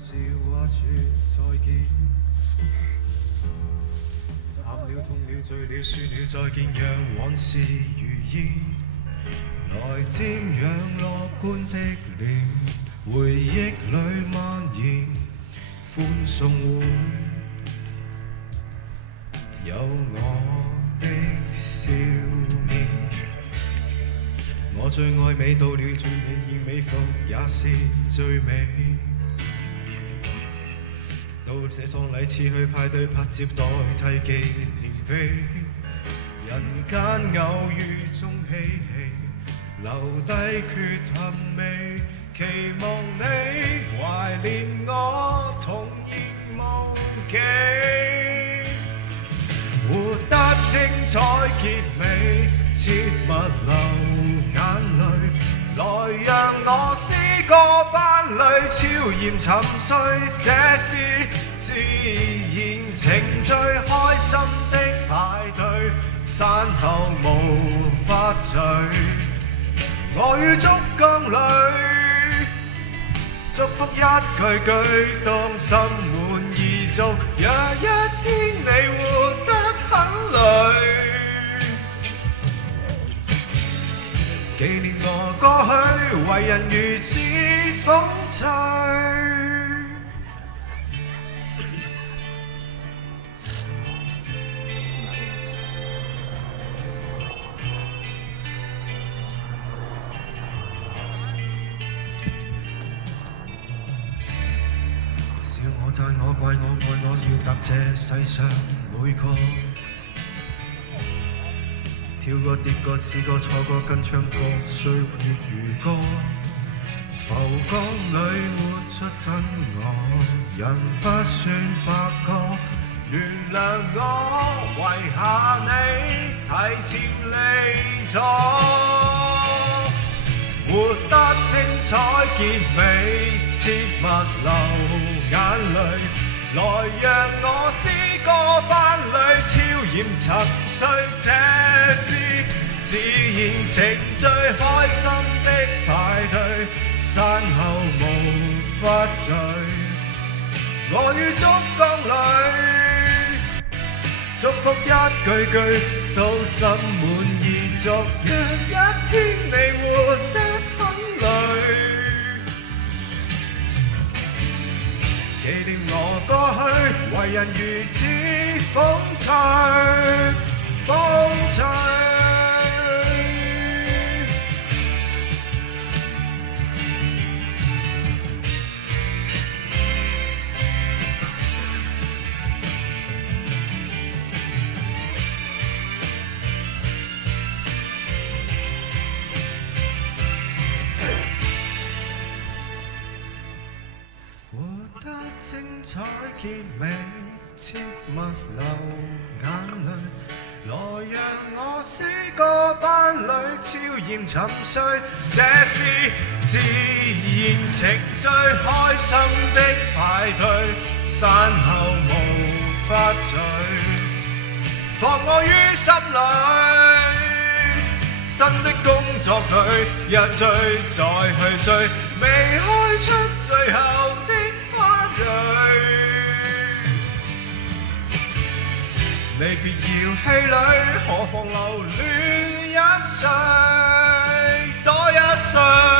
笑話說再見，喊了痛了醉了說了再見，讓往事如煙，來瞻仰樂觀的臉，回憶裏蔓延，歡送會有我的笑面。我最愛美到了最美，而美服也是最美。到這喪禮辭去派對拍接代替紀念碑，人間偶遇中嬉戲，留低缺陷味，期望你懷念我童言無忌，活得精彩結尾，切勿流眼淚，來讓我詩歌班裏超然沉睡，這是自然情最開心的派對，散後無法聚，我於燭光裏祝福一句句，當心滿意足，若一天你活得很累，紀念我過去，為人如此風趣。笑我讚我怪我愛我，要答這世上每個。跳過跌過試過錯過跟唱過歲月如歌，浮光裏活出真我，人不算白過，原諒我遺下你提前離座，活得精彩結尾，切勿流眼淚，來讓我詩歌班裏超然沉睡，這是自然情最開心的派對，散後無法聚，我於燭光裏祝福一句句，都心滿意足，若一天你活得很累，紀念我過去，為人如此風趣，風趣。活得精彩結尾，切勿流眼淚，來讓我詩歌班裏超然沉睡，這是自然情最開心的派對，散後無法聚，放我於心裏，新的工作裏一追再去追，未開出最後的花蕊，你別要氣餒，何妨留戀一歲多一歲。